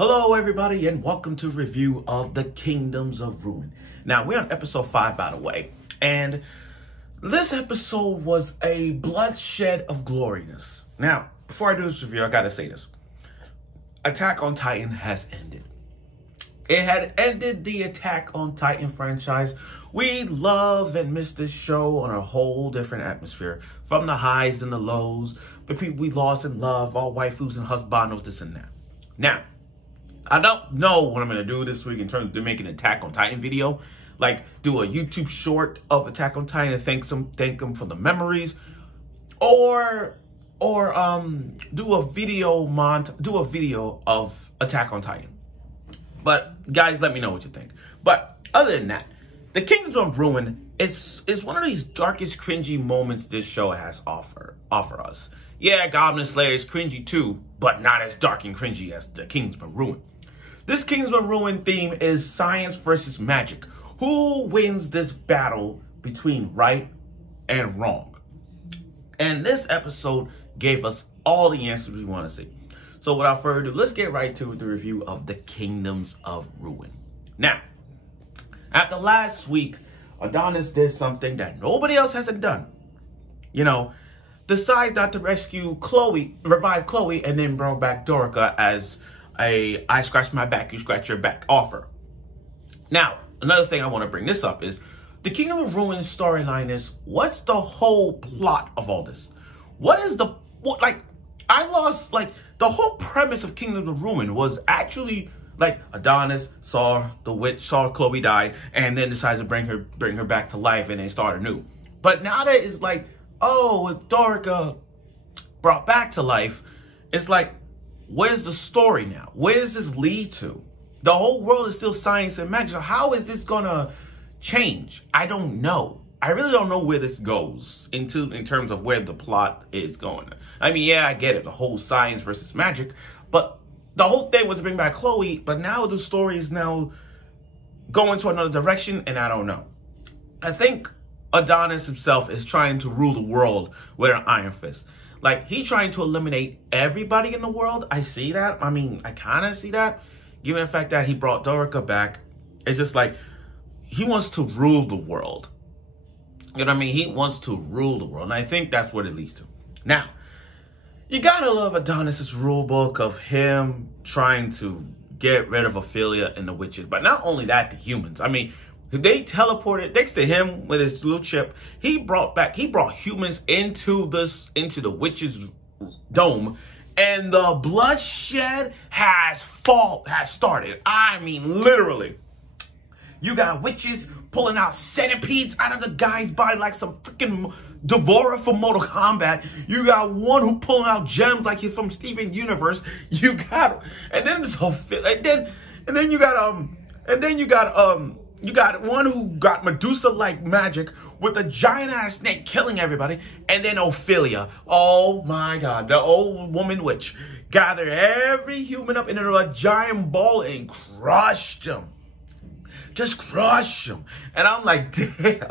Hello everybody and welcome to review of the Kingdoms of Ruin. Now we're on episode 5 by the way, and this episode was a bloodshed of gloriness. Now before I do this review I gotta say this. Attack on Titan has ended. It had ended the Attack on Titan franchise. We love and miss this show on a whole different atmosphere. From the highs and the lows, the people we lost in love, all waifus and husbandos, this and that. Now, I don't know what I'm going to do this week in terms of making an Attack on Titan video. Like, do a YouTube short of Attack on Titan and thank them for the memories. Or do a video of Attack on Titan. But, guys, let me know what you think. But, other than that, the Kingdoms of Ruin is one of these darkest, cringy moments this show has offer us. Yeah, Goblin Slayer is cringy too, but not as dark and cringy as the Kingdoms of Ruin. This Kingdoms of Ruin theme is science versus magic. Who wins this battle between right and wrong? And this episode gave us all the answers we want to see. So without further ado, let's get right to the review of the Kingdoms of Ruin. Now, after last week, Adonis did something that nobody else hasn't done. You know, decides not to rescue Chloe, revive Chloe, and then bring back Dorica as a I scratch my back, you scratch your back offer. Now, another thing I want to bring this up is the Kingdom of Ruin storyline is, what's the whole plot of all this? The whole premise of Kingdom of Ruin was actually like Adonis saw Chloe died and then decided to bring her back to life and then start anew. But now that it's like, oh, with Dorica brought back to life, it's like, where's the story now? Where does this lead to? The whole world is still science and magic. So how is this gonna change? I don't know. I really don't know where this goes in terms of where the plot is going. I mean, yeah, I get it, the whole science versus magic, but the whole thing was to bring back Chloe, but now the story is now going to another direction, and I don't know. I think Adonis himself is trying to rule the world with an iron fist. Like, he's trying to eliminate everybody in the world. I see that. I mean, I kind of see that. Given the fact that he brought Dorica back, it's just like, he wants to rule the world. You know what I mean? He wants to rule the world, and I think that's what it leads to. Now, you gotta love Adonis's rule book of him trying to get rid of Ophelia and the witches. But not only that, the humans. I mean, they teleported thanks to him with his little chip. He brought humans into the witches' dome, and the bloodshed has started. I mean, literally. You got witches pulling out centipedes out of the guy's body like some freaking Devourer from Mortal Kombat. You got one who pulling out gems like he's from Steven Universe. You got, and then this whole, and then you got one who got Medusa-like magic with a giant ass snake killing everybody, and then Ophelia. Oh my God, the old woman witch gathered every human up into a giant ball and crushed them. Just crush them. And I'm like, damn.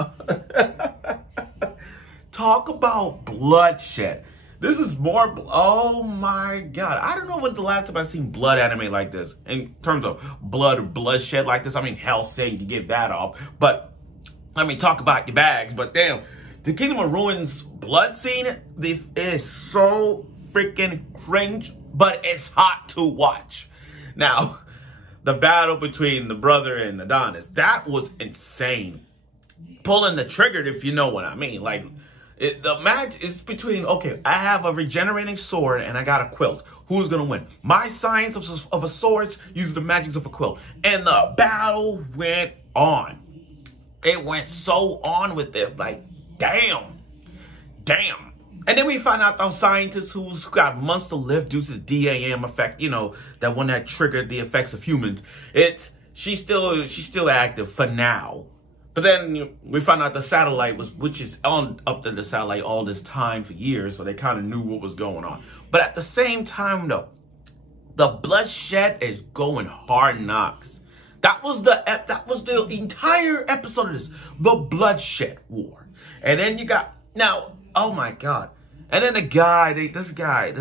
Talk about bloodshed. This is more, oh my God. I don't know when's the last time I've seen blood anime like this. In terms of blood or bloodshed like this. I mean, hell say you give that off. But, I mean, talk about your bags. But damn, the Kingdom of Ruin's blood scene, this is so freaking cringe. But it's hot to watch. Now, the battle between the brother and Adonis, that was insane. Pulling the trigger, if you know what I mean. Like, the match is between, okay, I have a regenerating sword and I got a quilt. Who's going to win? My science of a sword uses the magics of a quilt. And the battle went on. It went so on with this. Like, damn. Damn. And then we find out those scientists who's got months to live due to the DAM effect, you know, that one that triggered the effects of humans. She's still active for now. But then we found out the satellite which is on up to the satellite all this time for years, so they kind of knew what was going on. But at the same time, though, the bloodshed is going hard knocks. That was the entire episode of this, the bloodshed war. And then you got now, oh my God. And then the guy, this guy.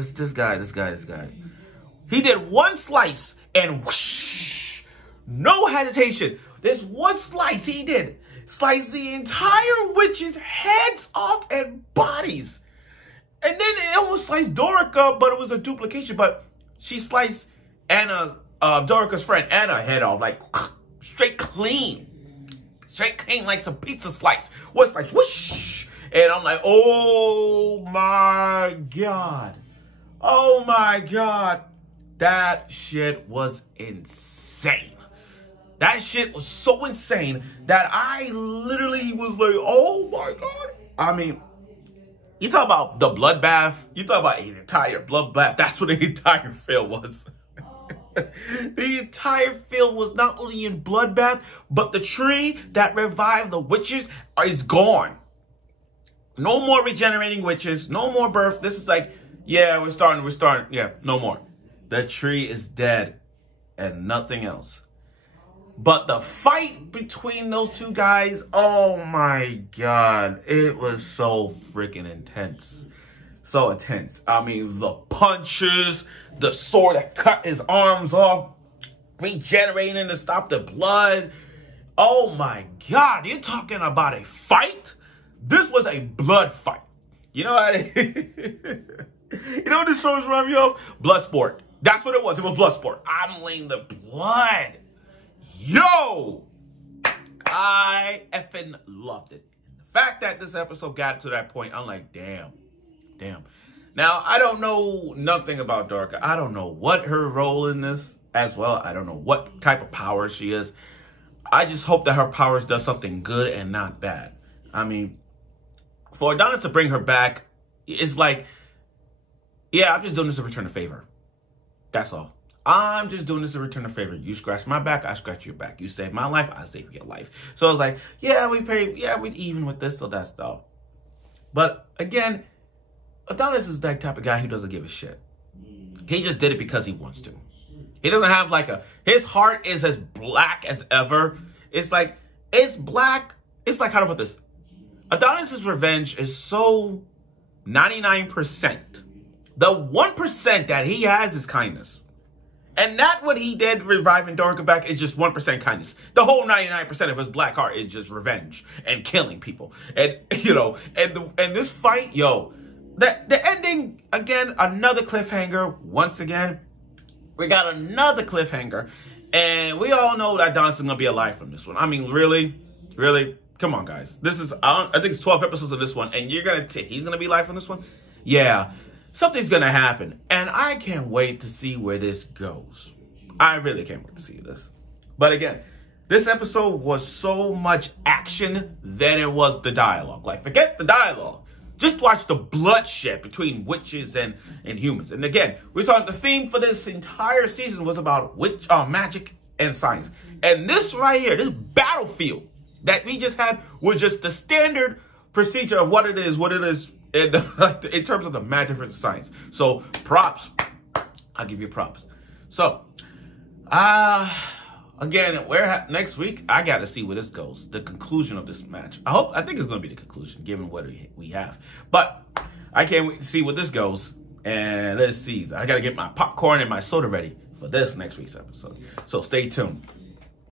He did one slice and whoosh, no hesitation. This one slice he did. Slice the entire witch's heads off and bodies. And then it almost sliced Dorica, but it was a duplication. But she sliced Anna, Dorica's friend, Anna head off, like straight clean. Straight clean like some pizza slice. One slice, whoosh. And I'm like, oh my God. Oh my God. That shit was insane. That shit was so insane that I literally was like, oh my God. I mean, you talk about the bloodbath. You talk about an entire bloodbath. That's what the entire film was. The entire field was not only in bloodbath, but the tree that revived the witches is gone. No more regenerating witches. No more birth. This is like, yeah, we're starting. Yeah, no more. The tree is dead and nothing else. But the fight between those two guys, oh my God, it was so freaking intense. So intense. I mean, the punches, the sword that cut his arms off, regenerating to stop the blood. Oh my God, you're talking about a fight? This was a blood fight. You know what? You know what this show reminded me of? Bloodsport. That's what it was. It was Bloodsport. I'm laying the blood. Yo! I effing loved it. The fact that this episode got to that point, I'm like, damn. Now, I don't know nothing about Dorica. I don't know what her role in this as well. I don't know what type of power she is. I just hope that her powers does something good and not bad. I mean, for Adonis to bring her back, it's like, yeah, I'm just doing this to return a favor. That's all. I'm just doing this to return a favor. You scratch my back, I scratch your back. You save my life, I save your life. So I was like, yeah, we even with this, so that's all. But again, Adonis is that type of guy who doesn't give a shit. He just did it because he wants to. He doesn't have like his heart is as black as ever. It's like, it's black. It's like, how to put this? Adonis's revenge is so 99%. The 1% that he has is kindness. And that what he did reviving Dorica back is just 1% kindness. The whole 99% of his black heart is just revenge and killing people. And, you know, and this fight, yo, the ending, again, another cliffhanger. Once again, we got another cliffhanger. And we all know that Adonis is going to be alive from this one. I mean, really? Come on, guys. This is, I think it's 12 episodes of this one. And you're going to, he's going to be alive from this one? Yeah. Something's going to happen. And I can't wait to see where this goes. I really can't wait to see this. But again, this episode was so much action than it was the dialogue. Like, forget the dialogue. Just watch the bloodshed between witches and humans. And again, we're talking, the theme for this entire season was about magic and science. And this right here, this battlefield that we just had was just the standard procedure of what it is in terms of the magic versus science. So props, I'll give you props. So, again, next week, I got to see where this goes. The conclusion of this match. I think it's going to be the conclusion, given what we have. But I can't wait to see where this goes. And let's see. I got to get my popcorn and my soda ready for this next week's episode. So stay tuned.